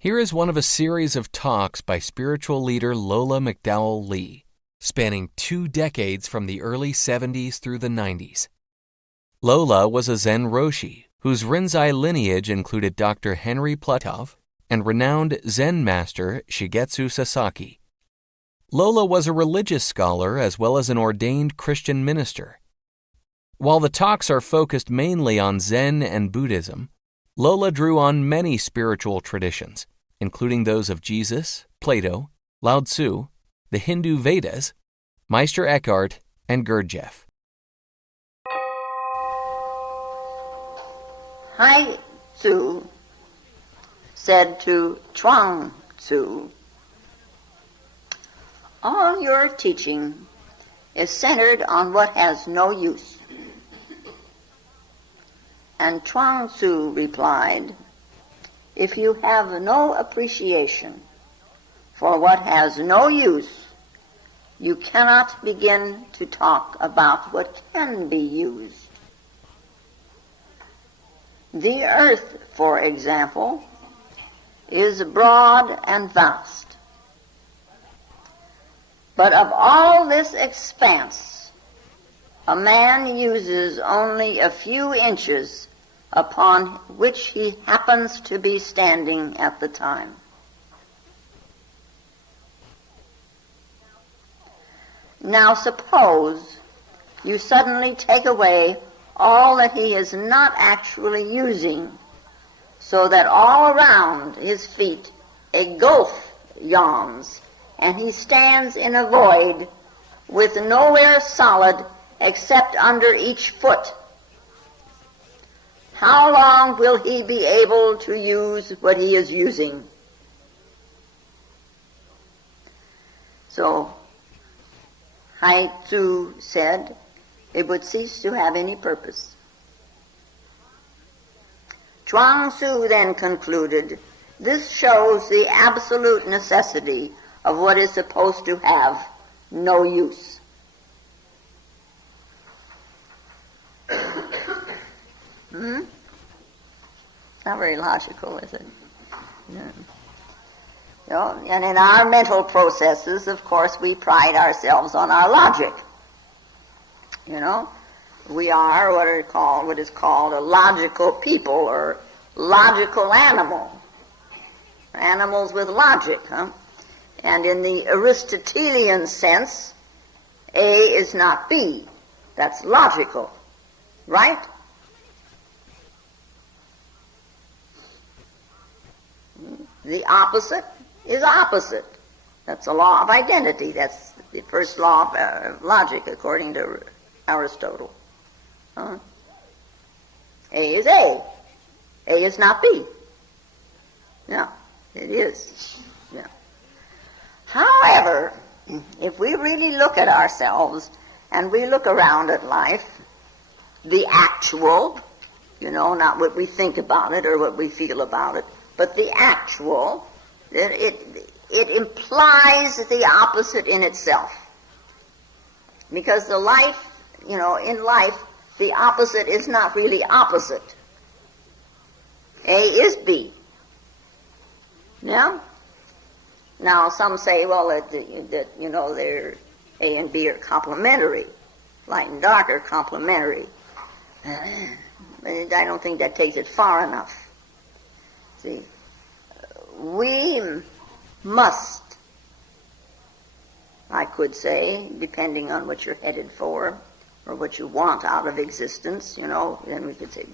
Here is one of a series of talks by spiritual leader Lola McDowell Lee, spanning 2 decades from the early 70s through the 90s. Lola was a Zen Roshi, whose Rinzai lineage included Dr. Henry Plutov and renowned Zen master Shigetsu Sasaki. Lola was a religious scholar as well as an ordained Christian minister. While the talks are focused mainly on Zen and Buddhism, Lola drew on many spiritual traditions, including those of Jesus, Plato, Lao Tzu, the Hindu Vedas, Meister Eckhart, and Gurdjieff. Hai Tzu said to Chuang Tzu, "All your teaching is centered on what has no use." And Chuang Tzu replied, "If you have no appreciation for what has no use, you cannot begin to talk about what can be used. The earth, for example, is broad and vast. But of all this expanse, a man uses only a few inches upon which he happens to be standing at the time. Now suppose you suddenly take away all that he is not actually using, so that all around his feet a gulf yawns, and he stands in a void with nowhere solid except under each foot. How long will he be able to use what he is using?" So Hai Tzu said it would cease to have any purpose. Chuang Tzu then concluded, "This shows the absolute necessity of what is supposed to have no use." Not very logical, is it? Yeah. You know, and in our mental processes, of course, we pride ourselves on our logic. You know, we are what is called a logical people or logical animal. Animals with logic, huh? And in the Aristotelian sense, A is not B. That's logical, right? The opposite is opposite. That's a law of identity. That's the first law of logic, according to Aristotle. A is A. A is not B. No, it is. Yeah. However, if we really look at ourselves and we look around at life, the actual, you know, not what we think about it or what we feel about it, but the actual, it implies the opposite in itself. Because the life, you know, in life, the opposite is not really opposite. A is B. Yeah? Now, some say, well, that you know, they're, A and B are complementary. Light and dark are complementary. I don't think that takes it far enough. See, we must, I could say, depending on what you're headed for or what you want out of existence, you know, then we could say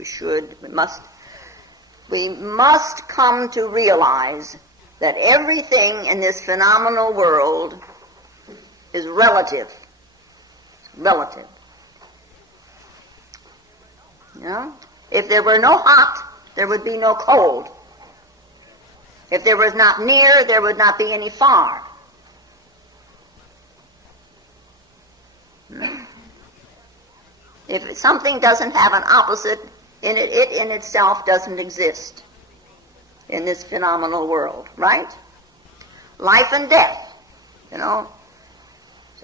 we must come to realize that everything in this phenomenal world is relative. It's relative. You know? If there were no hot, there would be no cold. If there was not near, there would not be any far. If something doesn't have an opposite in it, it in itself doesn't exist in this phenomenal world, right? Life and death, you know.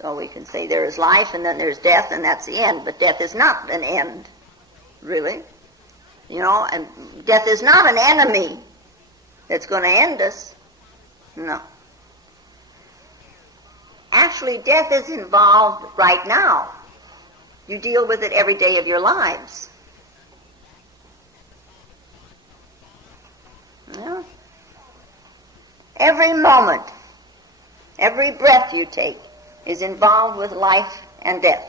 So we can say there is life and then there's death and that's the end, but death is not an end, really. You know, and death is not an enemy. that's going to end us. No. Actually, death is involved right now. You deal with it every day of your lives. Yeah. Every moment, every breath you take is involved with life and death.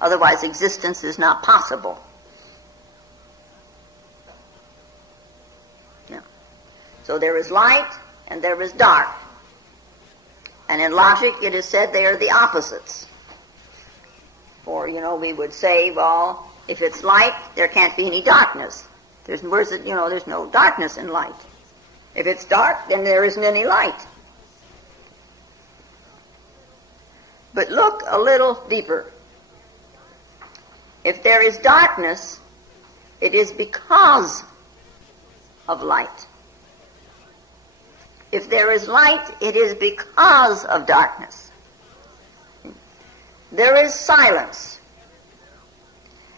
Otherwise, existence is not possible. Yeah. So there is light and there is dark. And in logic, it is said they are the opposites. For, we would say, well, if it's light, there can't be any darkness. There's no darkness in light. If it's dark, then there isn't any light. But look a little deeper. If there is darkness, it is because of light. If there is light, it is because of darkness. There is silence,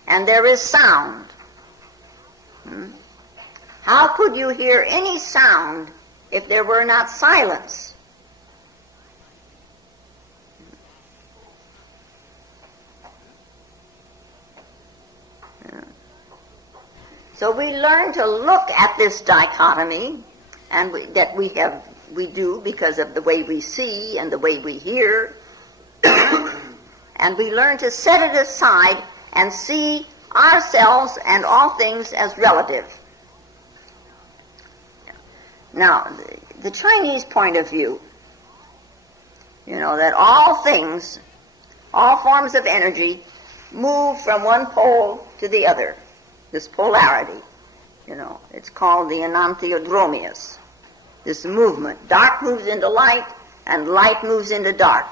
and there is sound. How could you hear any sound if there were not silence? So we learn to look at this dichotomy, and we do because of the way we see and the way we hear, and we learn to set it aside and see ourselves and all things as relative. Now, the Chinese point of view, that all things, all forms of energy, move from one pole to the other. This polarity, it's called the enantiodromius. This movement. Dark moves into light, and light moves into dark.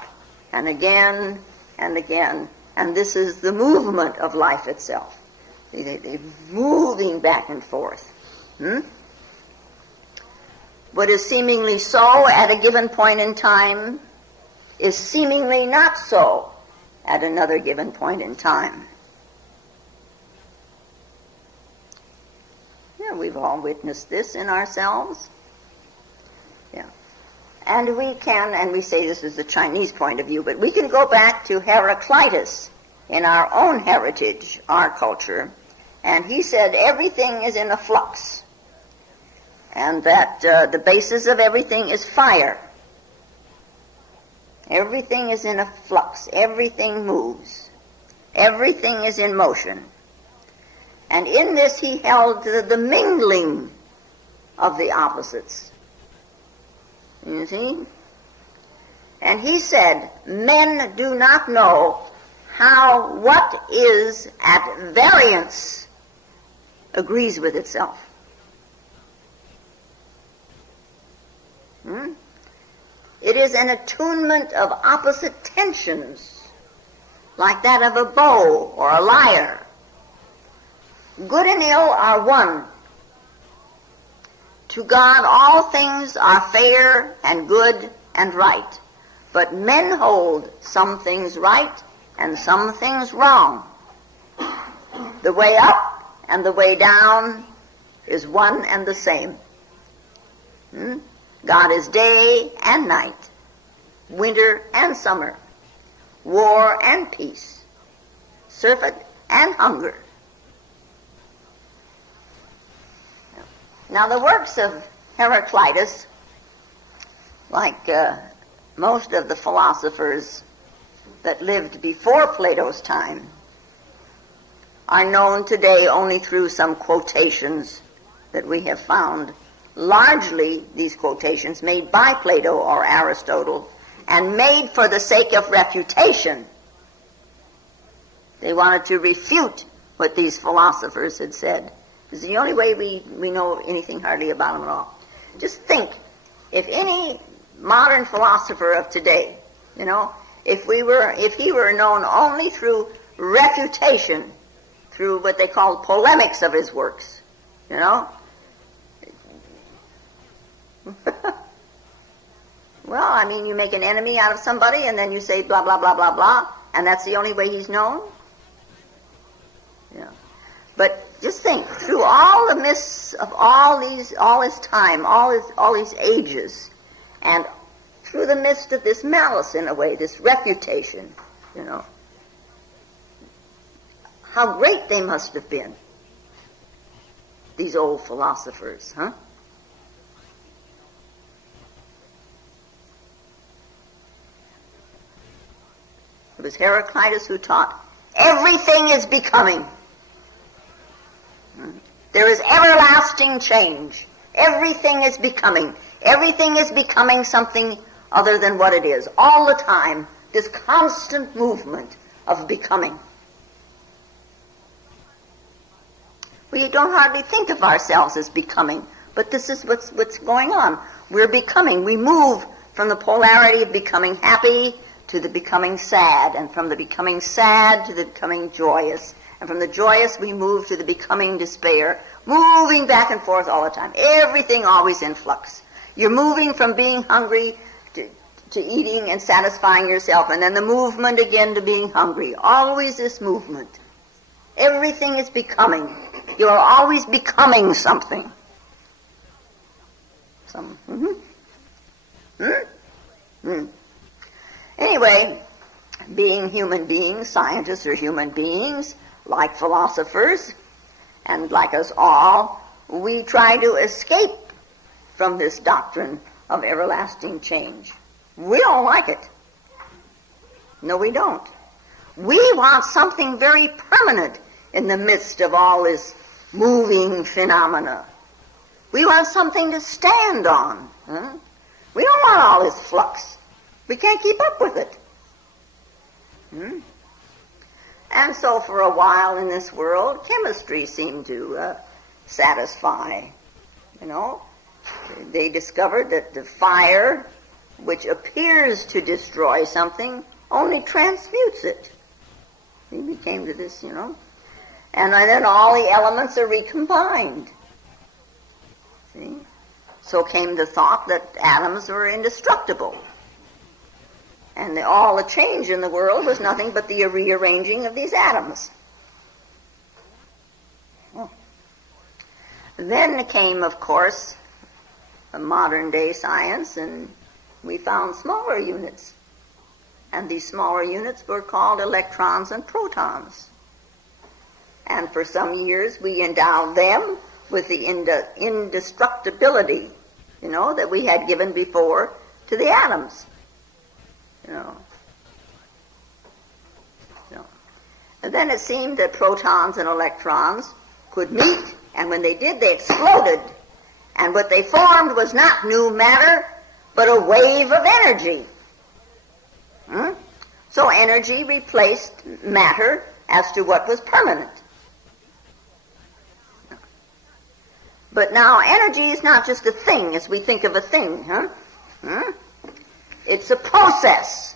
And again, and again. And this is the movement of life itself. They're moving back and forth. What is seemingly so at a given point in time is seemingly not so at another given point in time. Yeah, we've all witnessed this in ourselves. Yeah. And we say this is the Chinese point of view, but we can go back to Heraclitus in our own heritage, our culture, and he said everything is in a flux, and that the basis of everything is fire. Everything is in a flux. Everything moves. Everything is in motion. And in this he held the mingling of the opposites. You see? And he said, men do not know how what is at variance agrees with itself. It is an attunement of opposite tensions, like that of a bow or a lyre. Good and ill are one. To God all things are fair and good and right, but men hold some things right and some things wrong. The way up and the way down is one and the same. God is day and night, winter and summer, war and peace, surfeit and hunger. Now the works of Heraclitus, like most of the philosophers that lived before Plato's time, are known today only through some quotations that we have found, largely these quotations made by Plato or Aristotle and made for the sake of refutation. They wanted to refute what these philosophers had said. It's the only way we know anything hardly about them at all. Just think, if any modern philosopher of today, if he were known only through refutation, through what they call polemics of his works, Well, you make an enemy out of somebody and then you say blah, blah, blah, blah, blah, and that's the only way he's known? Yeah. But Just think, through all the mists of all this time, all these ages, and through the midst of this malice in a way, this refutation, how great they must have been, these old philosophers, huh? It was Heraclitus who taught, everything is becoming. There is everlasting change. Everything is becoming. Everything is becoming something other than what it is. All the time, this constant movement of becoming. We don't hardly think of ourselves as becoming, but this is what's going on. We're becoming. We move from the polarity of becoming happy to the becoming sad, and from the becoming sad to the becoming joyous. And from the joyous we move to the becoming despair, moving back and forth all the time. Everything always in flux. You're moving from being hungry to eating and satisfying yourself, and then the movement again to being hungry. Always this movement. Everything is becoming. You are always becoming something. Anyway, being human beings, scientists are human beings, like philosophers, and like us all, we try to escape from this doctrine of everlasting change. We don't like it. No, we don't. We want something very permanent in the midst of all this moving phenomena. We want something to stand on. Huh? We don't want all this flux. We can't keep up with it. And so for a while in this world, chemistry seemed to satisfy. They discovered that the fire, which appears to destroy something, only transmutes it. We came to this, and then all the elements are recombined. See? So came the thought that atoms were indestructible. And all the change in the world was nothing but the rearranging of these atoms. Then came, of course, modern-day science, and we found smaller units. And these smaller units were called electrons and protons. And for some years we endowed them with the indestructibility, that we had given before to the atoms. And then it seemed that protons and electrons could meet, and when they did, they exploded. And what they formed was not new matter, but a wave of energy. So energy replaced matter as to what was permanent. But now energy is not just a thing as we think of a thing, It's a process.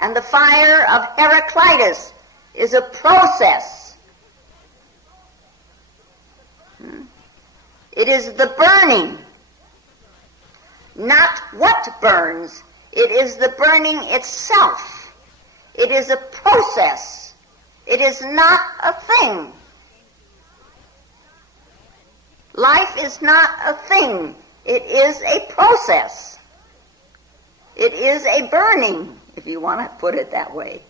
And the fire of Heraclitus is a process. It is the burning, not what burns. It is the burning itself. It is a process. It is not a thing. Life is not a thing. It is a process. It is a burning, if you want to put it that way.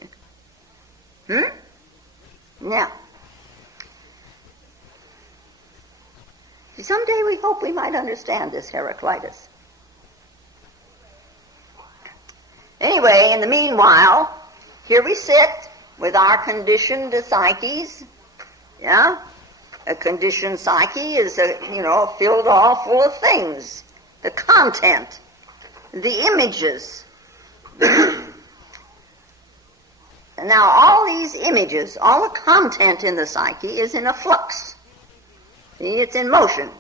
Now, someday we hope we might understand this Heraclitus. Anyway, in the meanwhile, here we sit with our conditioned psyches. A conditioned psyche is, filled all full of things. The content, the images. Now, all these images, all the content in the psyche is in a flux. See, it's in motion.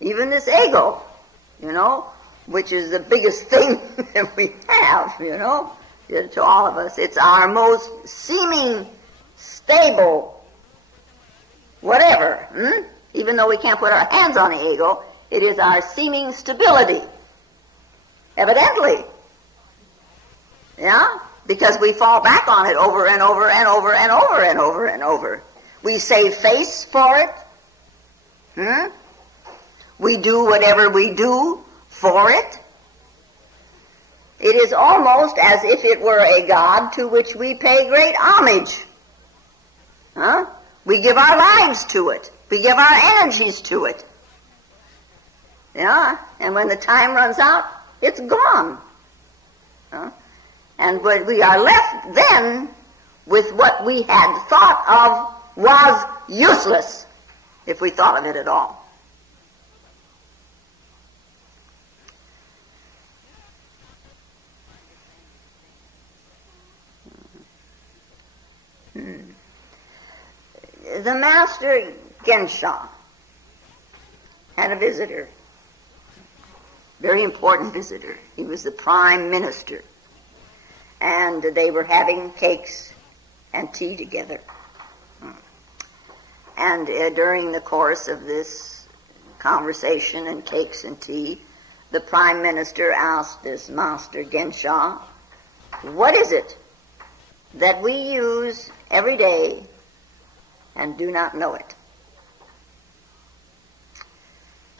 Even this ego, which is the biggest thing that we have, to all of us. It's our most seeming stable whatever. Even though we can't put our hands on the ego, it is our seeming stability. Evidently. Yeah? Because we fall back on it over and over and over and over and over and over. We save face for it. We do whatever we do for it. It is almost as if it were a God to which we pay great homage. We give our lives to it. We give our energies to it. Yeah? And when the time runs out, it's gone. And we are left then with what we had thought of was useless, if we thought of it at all. The master Gensha had a visitor, very important visitor. He was the prime minister, and they were having cakes and tea together. And during the course of this conversation and cakes and tea, the prime minister asked this master Gensha, "What is it that we use every day and do not know it?"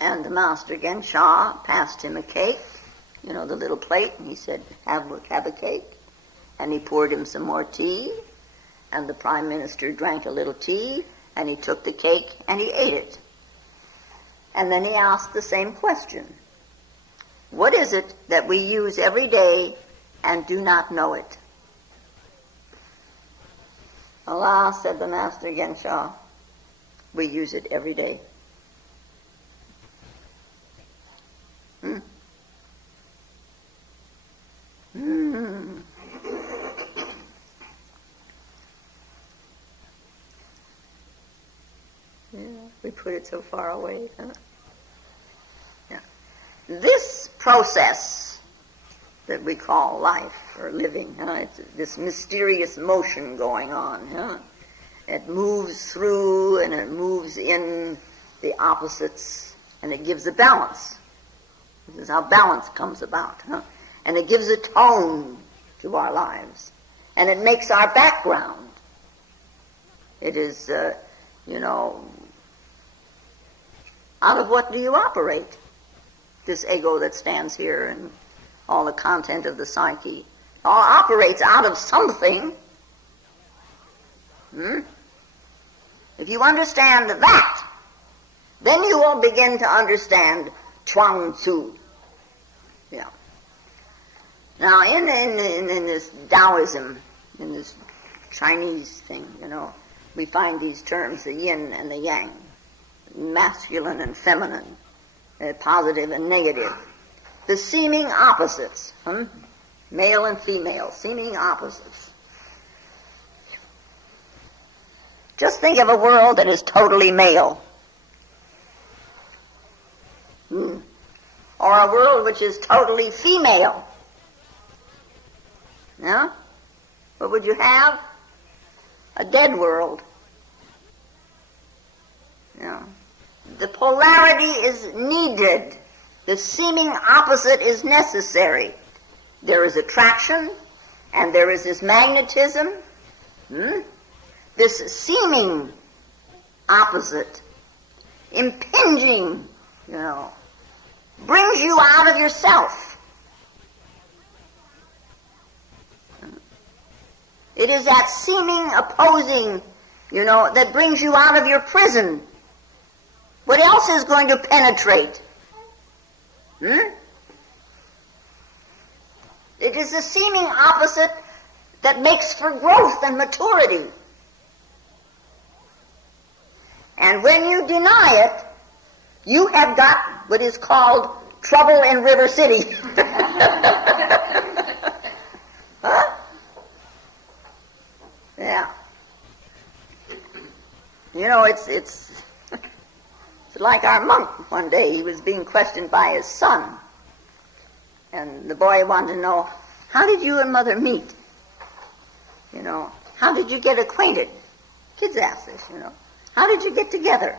And the master Gensha passed him a cake, the little plate, and he said, have a cake. And he poured him some more tea, and the prime minister drank a little tea, and he took the cake and he ate it. And then he asked the same question. What is it that we use every day and do not know it? Allah, said the master Gensha, we use it every day. Yeah, we put it so far away, huh? Yeah. This process that we call life or living, it's this mysterious motion going on. It moves through and it moves in the opposites, and it gives a balance. This is how balance comes about. And it gives a tone to our lives, and it makes our background. It is, out of what do you operate? This ego that stands here and all the content of the psyche all operates out of something. If you understand that, then you will begin to understand Chuang Tzu. Yeah. Now, in this Taoism, in this Chinese thing, we find these terms, the yin and the yang, masculine and feminine, positive and negative, the seeming opposites, male and female, seeming opposites. Just think of a world that is totally male, or a world which is totally female. Yeah? What would you have? A dead world. Yeah. The polarity is needed. The seeming opposite is necessary. There is attraction, and there is this magnetism. This seeming opposite, impinging, brings you out of yourself. It is that seeming opposing, that brings you out of your prison. What else is going to penetrate? It is the seeming opposite that makes for growth and maturity. And when you deny it, you have got what is called trouble in River City. Huh? Yeah. It's like our monk one day. He was being questioned by his son. And the boy wanted to know, how did you and mother meet? How did you get acquainted? Kids ask this, How did you get together?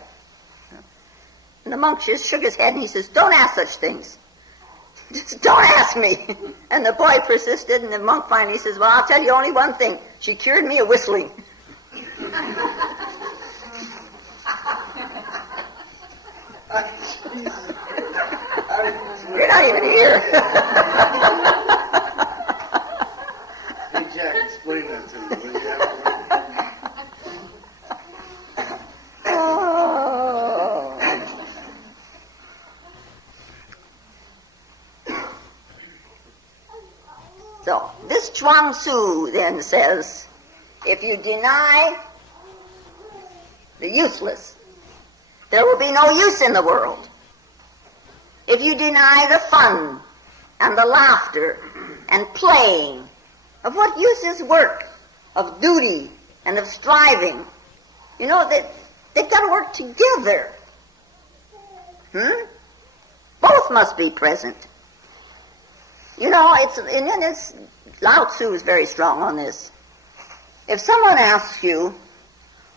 And the monk just shook his head and he says, don't ask such things. Just don't ask me. And the boy persisted, and the monk finally says, well, I'll tell you only one thing. She cured me of whistling. You're not even here. Hey, Jack, explain that to me. What do you have? So, this Chuang Tzu then says, if you deny the useless, there will be no use in the world. If you deny the fun and the laughter and playing, of what use is work, of duty and of striving? You know, that they've got to work together. Both must be present. You know, it's Lao Tzu is very strong on this. If someone asks you,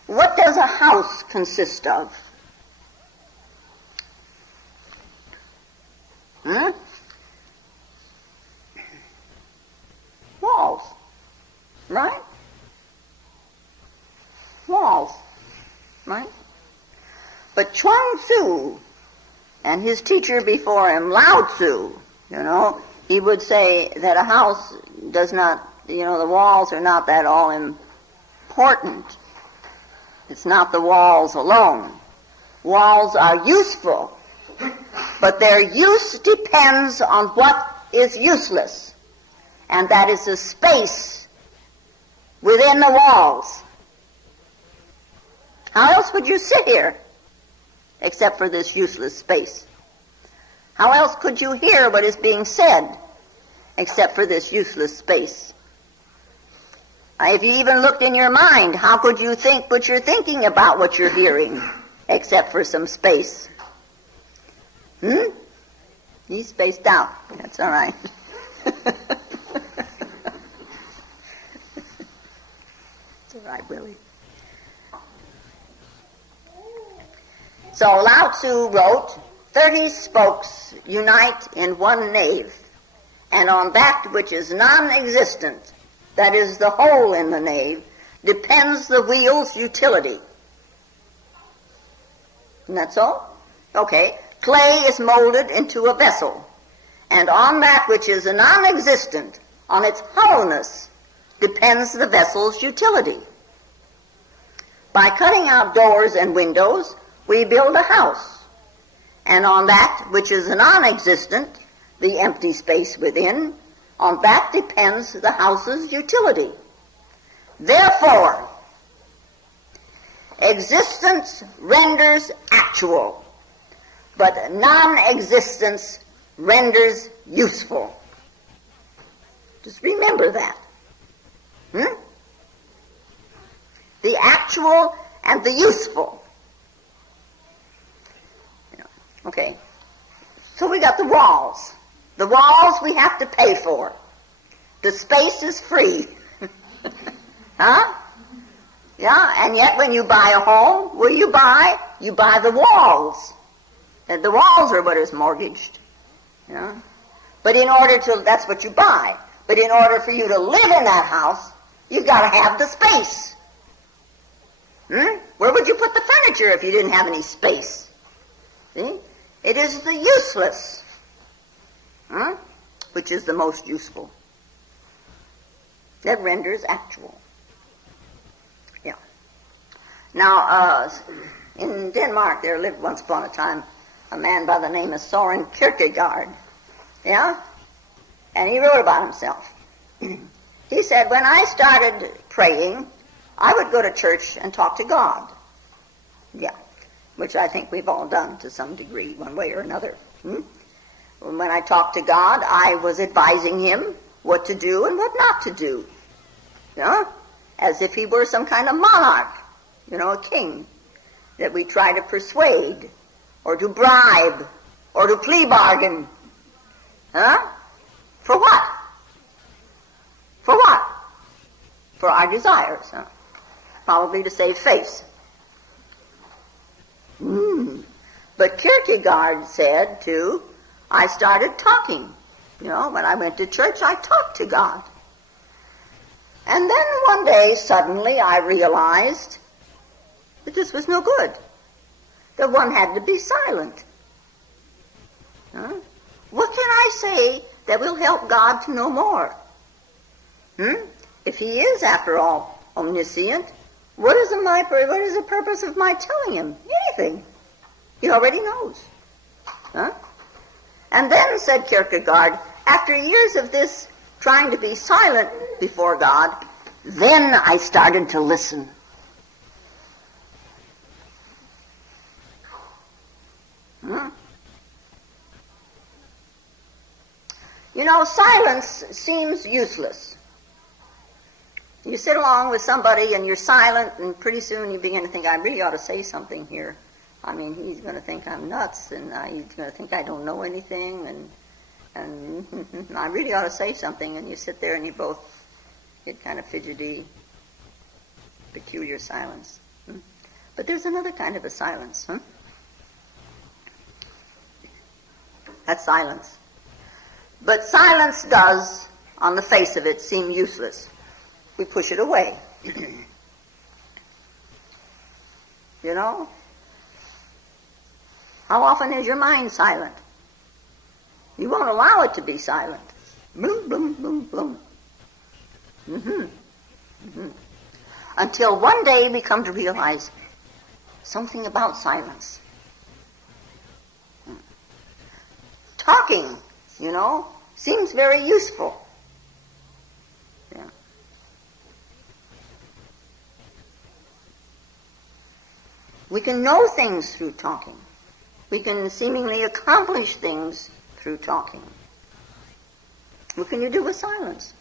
what does a house consist of? Walls, right? Walls, right? But Chuang Tzu and his teacher before him, Lao Tzu, you know, he would say that a house does not, you know, the walls are not that all important. It's not the walls alone. Walls are useful, but their use depends on what is useless, and that is the space within the walls. How else would you sit here except for this useless space? How else could you hear what is being said except for this useless space? If you even looked in your mind, how could you think what you're thinking about what you're hearing except for some space? He's spaced out. That's all right. It's all right, Willie. So Lao Tzu wrote, 30 spokes unite in one nave, and on that which is non-existent, that is the hole in the nave, depends the wheel's utility. Isn't that so? Okay. Clay is molded into a vessel, and on that which is non-existent, on its hollowness, depends the vessel's utility. By cutting out doors and windows, we build a house, and on that which is non-existent, the empty space within, on that depends the house's utility. Therefore, existence renders actual, but non-existence renders useful. Just remember that. The actual and the useful. Okay. So we got the walls. The walls we have to pay for. The space is free. Huh? Yeah, and yet when you buy a home, what do you buy? You buy the walls. And the walls are what is mortgaged. Yeah? But in order to, that's what you buy. But in order for you to live in that house, you've got to have the space. Where would you put the furniture if you didn't have any space? See? It is the useless, which is the most useful, that renders actual. Yeah. Now, in Denmark, there lived once upon a time a man by the name of Søren Kierkegaard. Yeah? And he wrote about himself. He said, when I started praying, I would go to church and talk to God. Yeah. Which I think we've all done to some degree, one way or another. When I talked to God, I was advising him what to do and what not to do. Yeah? As if he were some kind of monarch, a king, that we try to persuade, or to bribe, or to plea bargain. Huh? For what? For what? For our desires. Huh? Probably to save face. But Kierkegaard said, too, I started talking When I went to church, I talked to God. And then one day, suddenly, I realized that this was no good, that one had to be silent. What can I say that will help God to know more? If he is, after all, omniscient, what is the purpose of my telling him anything? He already knows. And then, said Kierkegaard, after years of this trying to be silent before God, then I started to listen. Silence seems useless. You sit along with somebody and you're silent, and pretty soon you begin to think, I really ought to say something here. I mean, he's going to think I'm nuts, and he's going to think I don't know anything, and I really ought to say something, and you sit there and you both get kind of fidgety, peculiar silence. But there's another kind of a silence. That's silence. But silence does, on the face of it, seem useless. We push it away. How often is your mind silent? You won't allow it to be silent. Bloom, bloom, bloom, bloom. Until one day we come to realize something about silence. Talking, seems very useful. Yeah. We can know things through talking. We can seemingly accomplish things through talking. What can you do with silence?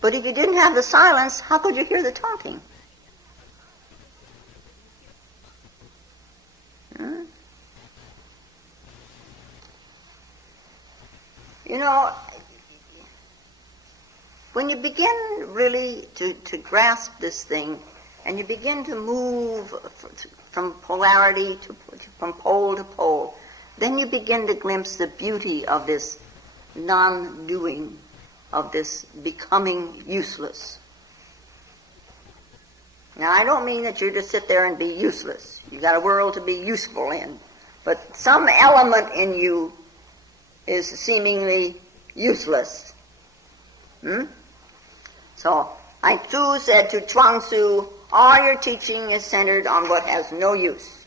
But if you didn't have the silence, how could you hear the talking? When you begin really to grasp this thing, and you begin to move from polarity from pole to pole, then you begin to glimpse the beauty of this non-doing, of this becoming useless. Now, I don't mean that you're to sit there and be useless. You've got a world to be useful in. But some element in you is seemingly useless. So, Tzu said to Chuang Tzu, all your teaching is centered on what has no use.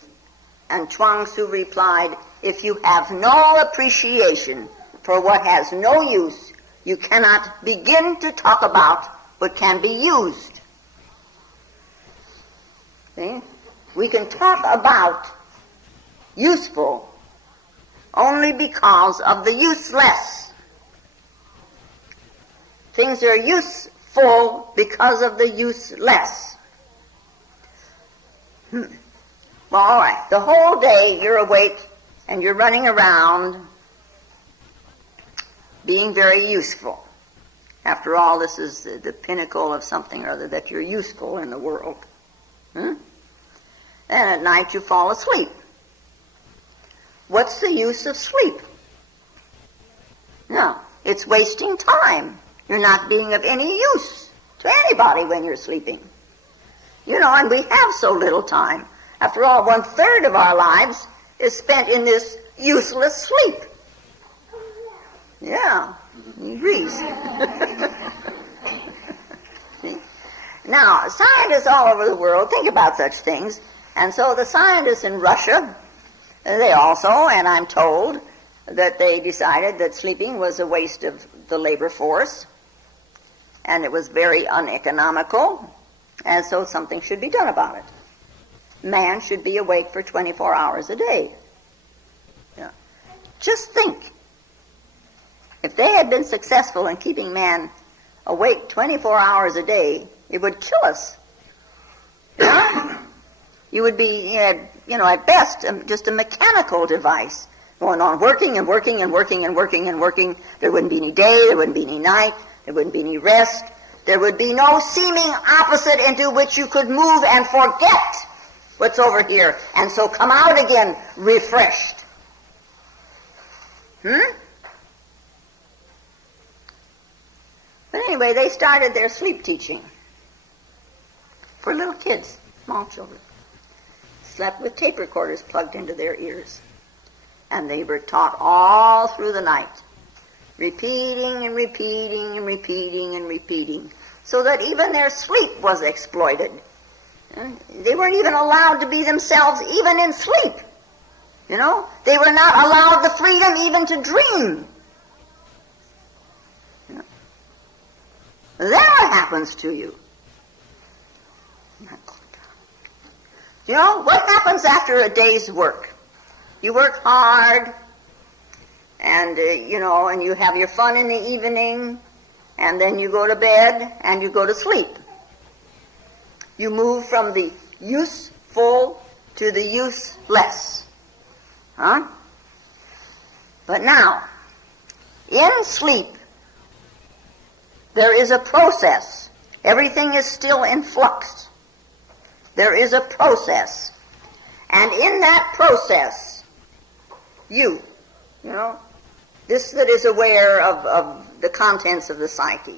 And Chuang Tzu replied, if you have no appreciation for what has no use, you cannot begin to talk about what can be used. See? We can talk about useful only because of the useless. Things are useful because of the useless. Well, all right. The whole day you're awake and you're running around being very useful. After all, this is the pinnacle of something or other, that you're useful in the world. And at night you fall asleep. What's the use of sleep? No, it's wasting time. You're not being of any use to anybody when you're sleeping. And we have so little time. After all, 1/3 of our lives is spent in this useless sleep. Yeah, he agrees. Now, scientists all over the world think about such things, and so the scientists in Russia, they also, and I'm told, that they decided that sleeping was a waste of the labor force, and it was very uneconomical, and so something should be done about it. Man should be awake for 24 hours a day. Yeah. Just think, if they had been successful in keeping man awake 24 hours a day, it would kill us. Yeah? You would be, at best, just a mechanical device, going on working and working and working and working and working. There wouldn't be any day, there wouldn't be any night, there wouldn't be any rest. There would be no seeming opposite into which you could move and forget what's over here, and so come out again refreshed. But anyway, they started their sleep teaching for little kids, small children. Slept with tape recorders plugged into their ears. And they were taught all through the night, repeating and repeating and repeating and repeating, so that even their sleep was exploited. They weren't even allowed to be themselves even in sleep. You know, they were not allowed the freedom even to dream. You know? Then what happens to you? You know, what happens after a day's work? You work hard, and, and you have your fun in the evening, and then you go to bed, and you go to sleep. You move from the useful to the useless. Huh? But now, in sleep, there is a process. Everything is still in flux. There is a process. And in that process, this that is aware of the contents of the psyche,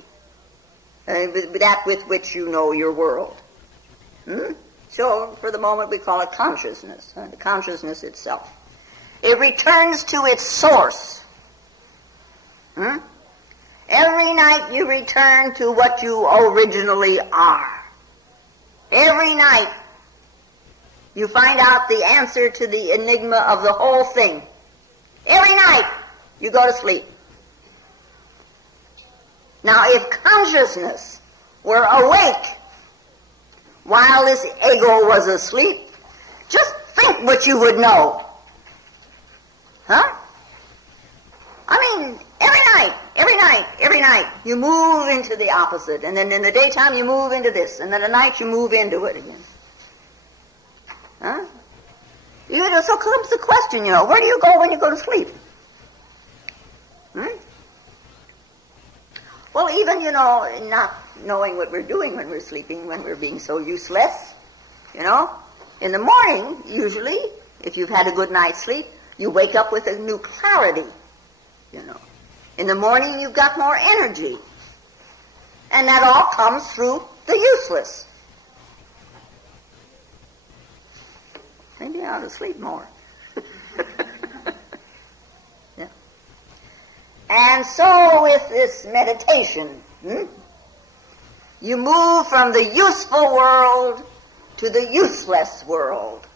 that with which you know your world. So, for the moment, we call it consciousness, the consciousness itself. It returns to its source. Every night you return to what you originally are. Every night you find out the answer to the enigma of the whole thing. Every night you go to sleep. Now, if consciousness were awake while this ego was asleep, just think what you would know. Huh? I mean, every night, you move into the opposite, and then in the daytime you move into this, and then at night you move into it again. Huh? So comes the question, where do you go when you go to sleep? Well, even, not knowing what we're doing when we're sleeping, when we're being so useless, in the morning, usually, if you've had a good night's sleep, you wake up with a new clarity, In the morning, you've got more energy. And that all comes through the useless. Maybe I ought to sleep more. Yeah. And so with this meditation, you move from the useful world to the useless world.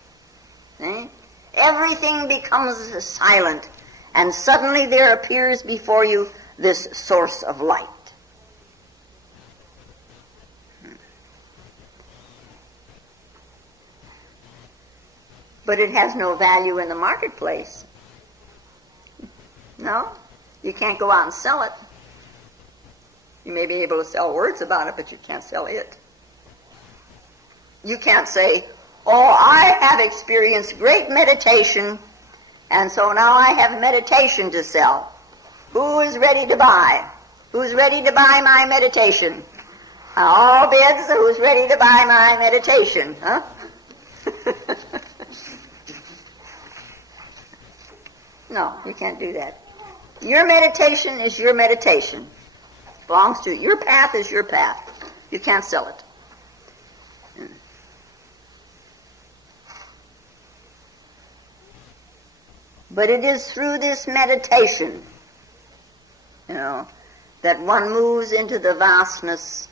Everything becomes silent, and suddenly there appears before you this source of light. But it has no value in the marketplace. No, you can't go out and sell it. You may be able to sell words about it, but you can't sell it. You can't say, I have experienced great meditation, and so now I have meditation to sell. Who is ready to buy? Who's ready to buy my meditation? All bids, who's ready to buy my meditation? Huh? No, you can't do that. Your meditation is your meditation. It belongs to you. Your path is your path. You can't sell it. But it is through this meditation, that one moves into the vastness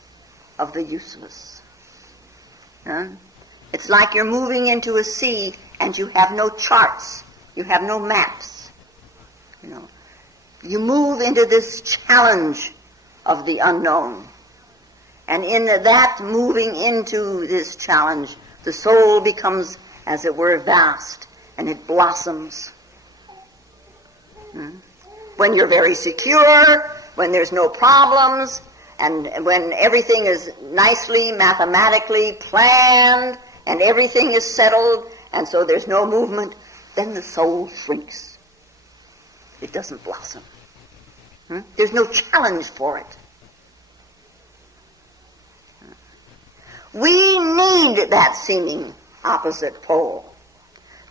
of the useless. It's like you're moving into a sea and you have no charts, you have no maps. You move into this challenge of the unknown. And in that moving into this challenge, the soul becomes, as it were, vast, and it blossoms. When you're very secure, when there's no problems, and when everything is nicely, mathematically planned, and everything is settled, and so there's no movement, then the soul shrinks. It doesn't blossom. There's no challenge for it. We need that seeming opposite pole.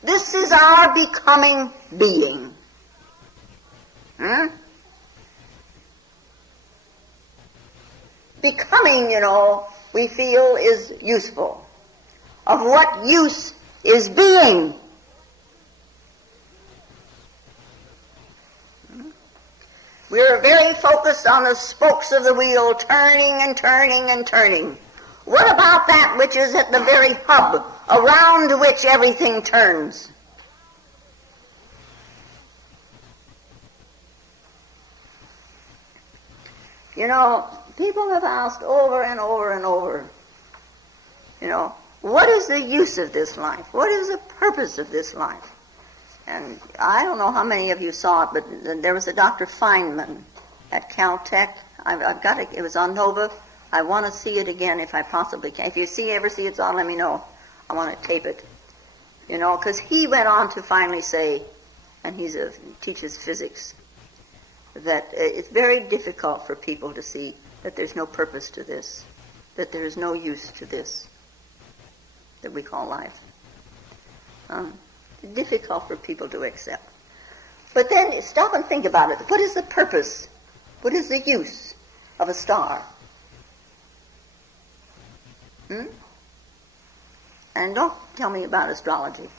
This is our becoming being. Becoming, we feel is useful. Of what use is being? We're very focused on the spokes of the wheel, turning and turning and turning. What about that which is at the very hub, around which everything turns? People have asked over and over and over, what is the use of this life? What is the purpose of this life? And I don't know how many of you saw it, but there was a Dr. Feynman at Caltech. I've got it. It was on Nova. I want to see it again if I possibly can. If you ever see it's on, let me know. I want to tape it. Because he went on to finally say, and he teaches physics, that it's very difficult for people to see that there's no purpose to this, that there is no use to this that we call life. Difficult for people to accept. But then stop and think about it. What is the purpose? What is the use of a star? And don't tell me about astrology.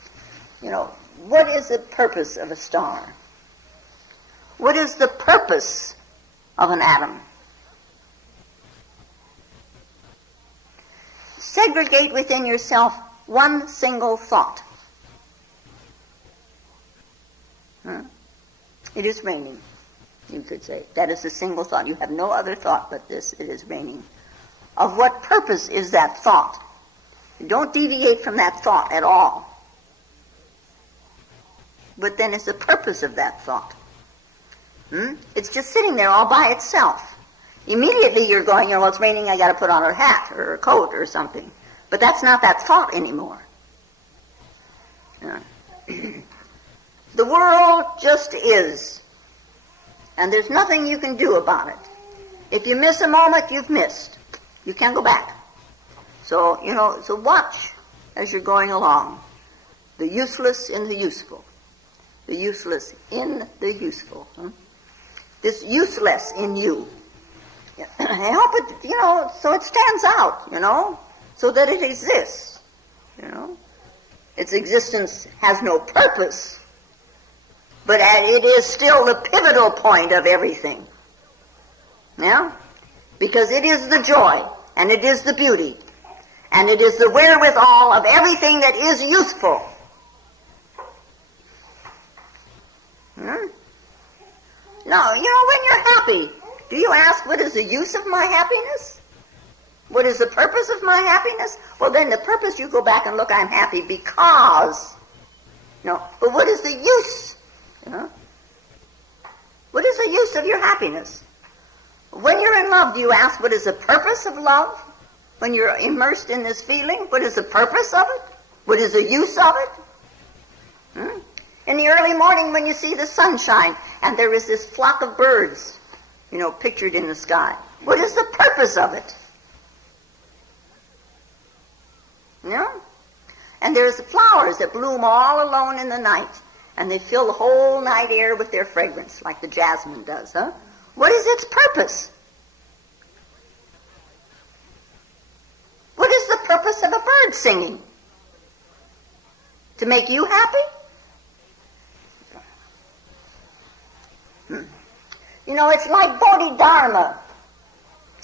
What is the purpose of a star? What is the purpose of an atom? Segregate within yourself one single thought. It is raining, you could say. That is a single thought. You have no other thought but this. It is raining. Of what purpose is that thought? Don't deviate from that thought at all. But then it's the purpose of that thought. It's just sitting there all by itself. Immediately you're going, well, it's raining, I got to put on a hat or a coat or something. But that's not that thought anymore. The world just is. And there's nothing you can do about it. If you miss a moment, you've missed. You can't go back. So, so watch as you're going along. The useless in the useful. The useless in the useful. This useless in you. Help it, so it stands out, so that it exists, Its existence has no purpose, but it is still the pivotal point of everything. Yeah? Because it is the joy, and it is the beauty, and it is the wherewithal of everything that is useful. Now, when you're happy, do you ask, what is the use of my happiness? What is the purpose of my happiness? Well, then the purpose, you go back and look, I'm happy because. But what is the use? What is the use of your happiness? When you're in love, do you ask, what is the purpose of love? When you're immersed in this feeling, what is the purpose of it? What is the use of it? In the early morning when you see the sunshine and there is this flock of birds, pictured in the sky. What is the purpose of it? And there's the flowers that bloom all alone in the night, and they fill the whole night air with their fragrance, like the jasmine does, What is its purpose? What is the purpose of a bird singing? To make you happy? It's like Bodhidharma.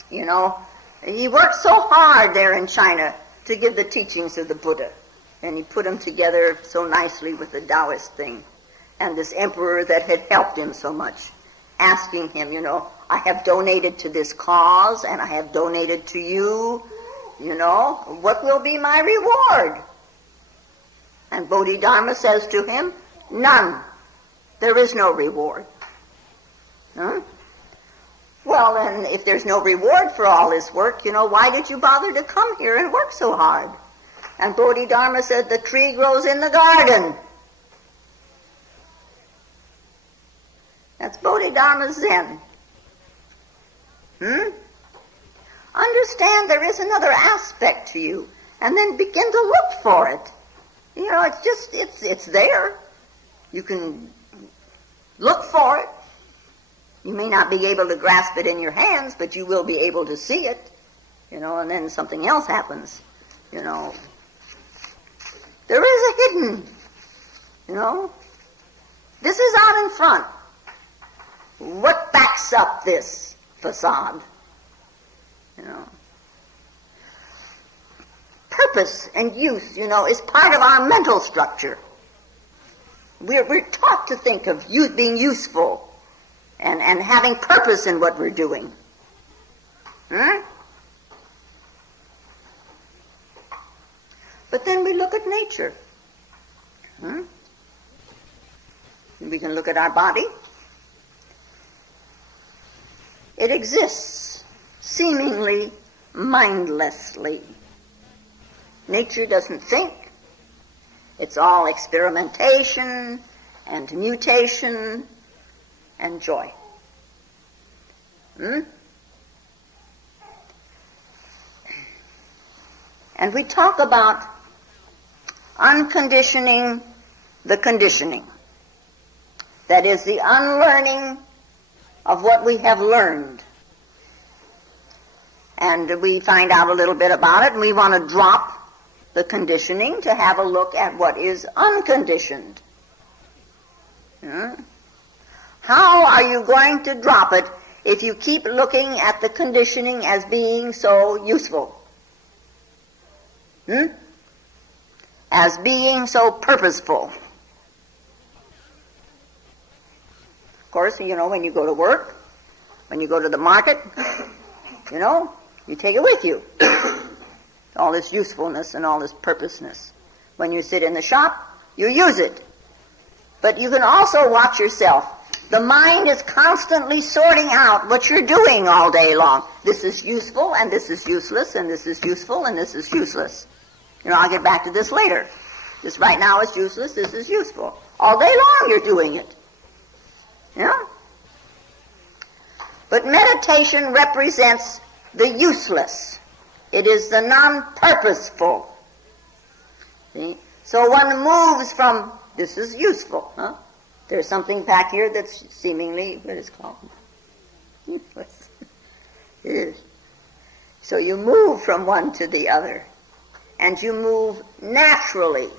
He worked so hard there in China to give the teachings of the Buddha. And he put them together so nicely with the Taoist thing. And this emperor that had helped him so much, asking him, I have donated to this cause, and I have donated to you, what will be my reward? And Bodhidharma says to him, none. There is no reward. Well, then, if there's no reward for all this work, why did you bother to come here and work so hard? And Bodhidharma said, the tree grows in the garden. That's Bodhidharma's Zen. Understand there is another aspect to you, and then begin to look for it. It's there. You can look for it. You may not be able to grasp it in your hands, but you will be able to see it, and then something else happens, There is a hidden, This is out in front. What backs up this facade? Purpose and use, is part of our mental structure. We're taught to think of being useful and having purpose in what we're doing. But then we look at nature. We can look at our body. It exists seemingly mindlessly. Nature doesn't think. It's all experimentation and mutation and joy. And we talk about unconditioning the conditioning. That is the unlearning of what we have learned. And we find out a little bit about it, and we want to drop the conditioning to have a look at what is unconditioned. How are you going to drop it if you keep looking at the conditioning as being so useful? As being so purposeful? Of course, when you go to work, when you go to the market, you take it with you. All this usefulness and all this purposeness. When you sit in the shop, you use it. But you can also watch yourself. The mind is constantly sorting out what you're doing all day long. This is useful, and this is useless, and this is useful, and this is useless. I'll get back to this later. This right now is useless, this is useful. All day long you're doing it. But meditation represents the useless. It is the non-purposeful. See? So one moves from, this is useful. There's something back here that's seemingly, what is it called? Useless. It is. So you move from one to the other. And you move naturally.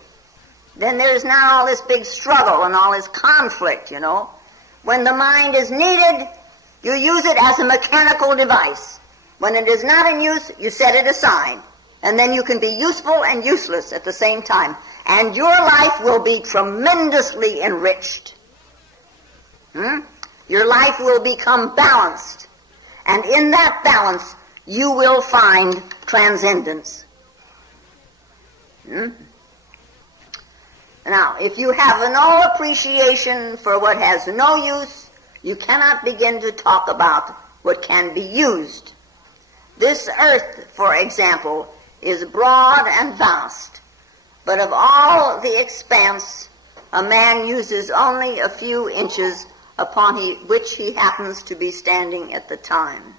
Then there's now all this big struggle and all this conflict, When the mind is needed, you use it as a mechanical device. When it is not in use, you set it aside. And then you can be useful and useless at the same time. And your life will be tremendously enriched. Your life will become balanced. And in that balance, you will find transcendence. Now, if you have no appreciation for what has no use, you cannot begin to talk about what can be used. This earth, for example, is broad and vast, but of all the expanse, a man uses only a few inches upon which he happens to be standing at the time.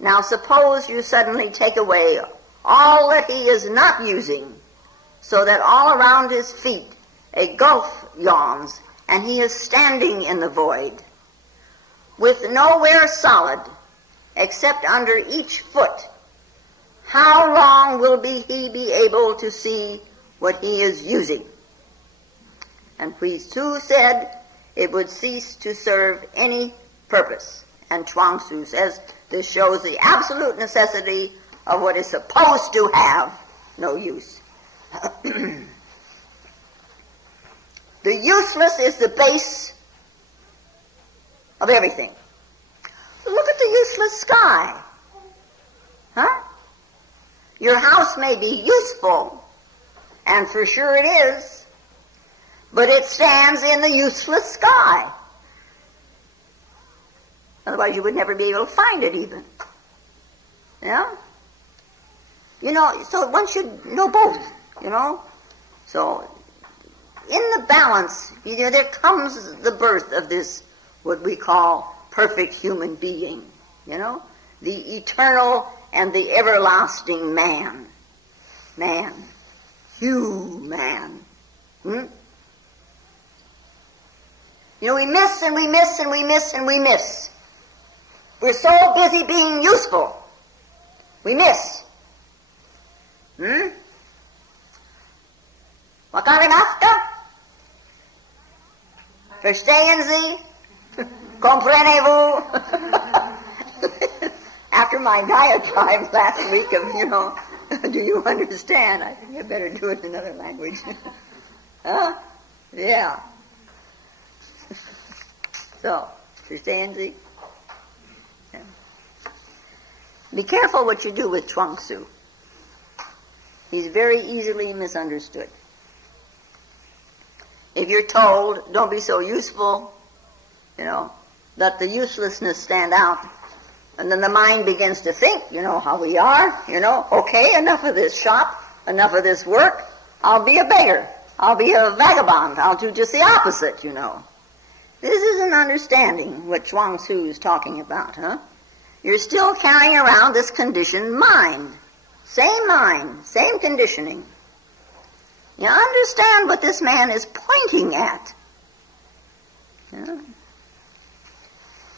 Now, suppose you suddenly take away all that he is not using, so that all around his feet a gulf yawns, and he is standing in the void, with nowhere solid except under each foot. How long will he be able to see what he is using? And Tzu said it would cease to serve any purpose. And Chuang Tzu says this shows the absolute necessity of what is supposed to have no use. The useless is the base of everything. Look at the useless sky. Your house may be useful, and for sure it is, but it stands in the useless sky. Otherwise you would never be able to find it even. So one should know both, So in the balance, there comes the birth of this, what we call perfect human being, the eternal and the everlasting man. You know, we miss and we miss and we miss and we miss. We're so busy being useful. We miss. Wakari basta? Verstehen Sie? Comprenez-vous? After my diatribe last week of, do you understand? I think I better do it in another language. Huh? Yeah. So, verstehen Sie? Yeah. Be careful what you do with Chuang Tzu. He's very easily misunderstood. If you're told, don't be so useful, let the uselessness stand out, and then the mind begins to think, how we are, okay, enough of this shop, enough of this work, I'll be a beggar, I'll be a vagabond, I'll do just the opposite, This isn't understanding what Chuang Tzu is talking about, huh? You're still carrying around this conditioned mind, same conditioning. You understand what this man is pointing at. Yeah.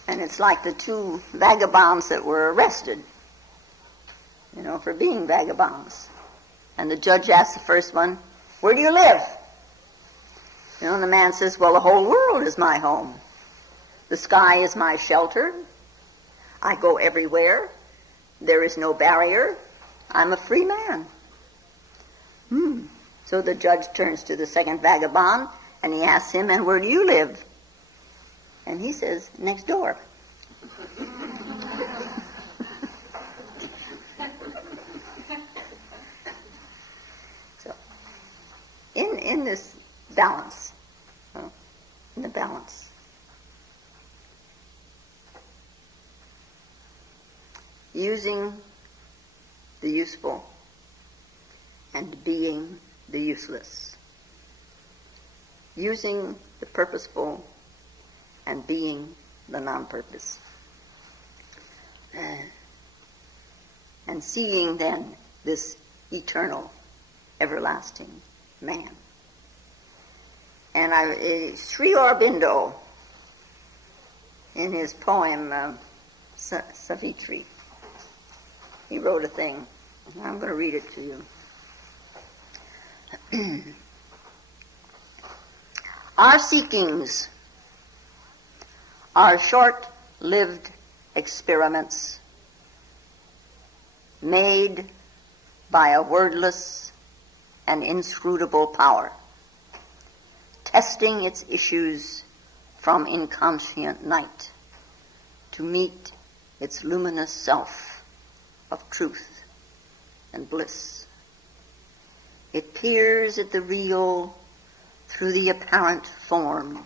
And it's like the two vagabonds that were arrested, for being vagabonds. And the judge asked the first one, where do you live? And the man says, well, the whole world is my home. The sky is my shelter. I go everywhere. There is no barrier. I'm a free man. So the judge turns to the second vagabond, and he asks him, and where do you live? And he says, next door. So, in this balance, using the useful and being the useless, using the purposeful and being the non-purpose, and seeing then this eternal, everlasting man. And Sri Aurobindo, in his poem Savitri, he wrote a thing. I'm going to read it to you. Our seekings are short-lived experiments made by a wordless and inscrutable power, testing its issues from inconscient night to meet its luminous self of truth and bliss. It peers at the real through the apparent form.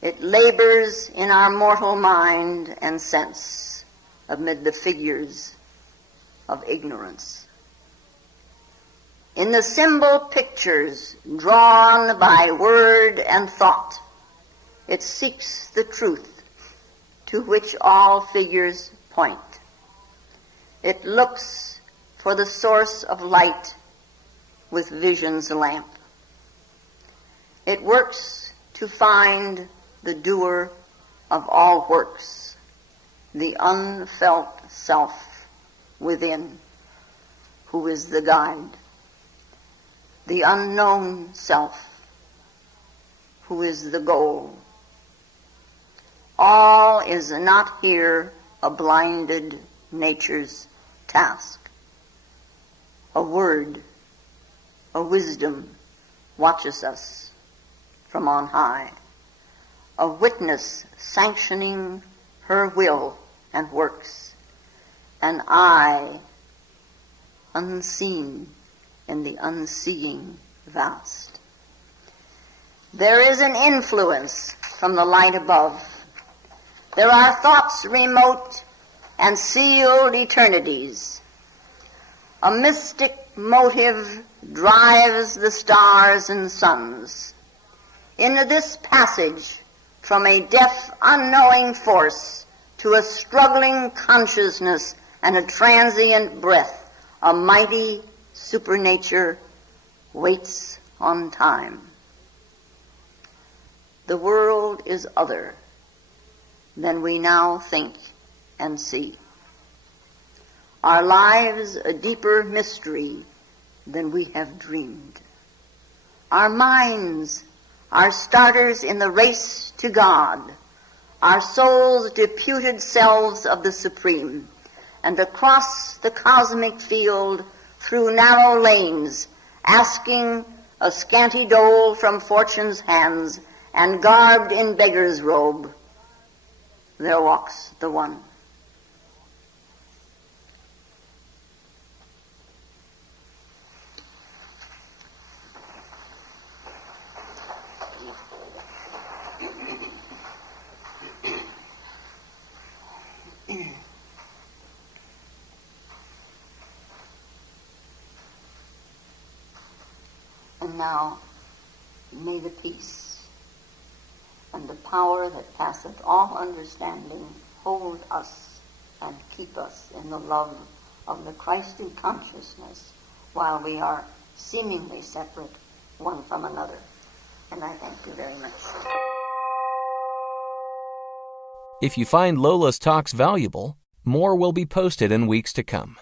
It labors in our mortal mind and sense amid the figures of ignorance. In the symbol pictures drawn by word and thought, it seeks the truth to which all figures point. It looks for the source of light with vision's lamp. It works to find the doer of all works, the unfelt self within, who is the guide, the unknown self, who is the goal. All is not here a blinded nature's task. A word, a wisdom watches us from on high, a witness sanctioning her will and works, an eye unseen in the unseeing vast. There is an influence from the light above. There are thoughts remote and sealed eternities. A mystic motive drives the stars and suns. Into this passage from a deaf, unknowing force to a struggling consciousness and a transient breath, a mighty supernature waits on time. the world is other than we now think and see. Our lives a deeper mystery than we have dreamed. Our minds are starters in the race to God, our souls deputed selves of the Supreme, and across the cosmic field through narrow lanes, asking a scanty dole from fortune's hands, and garbed in beggar's robe, there walks the One. And now, may the peace and the power that passeth all understanding hold us and keep us in the love of the Christed consciousness while we are seemingly separate one from another. And I thank you very much. If you find Lola's talks valuable, more will be posted in weeks to come.